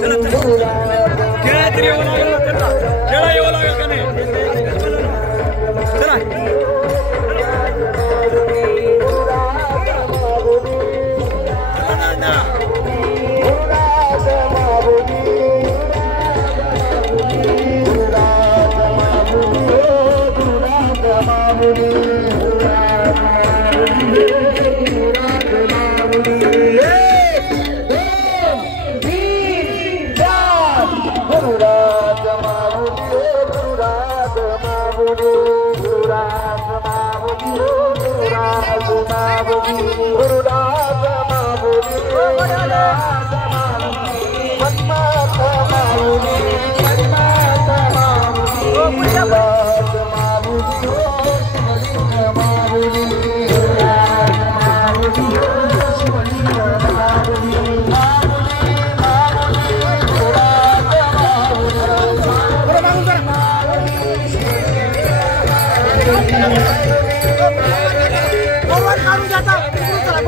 चला खेळा तरी येऊ लागेल ना त्यांना खेळा येऊ लागेल का नाही चला Orang kamu jatuh, terus terang,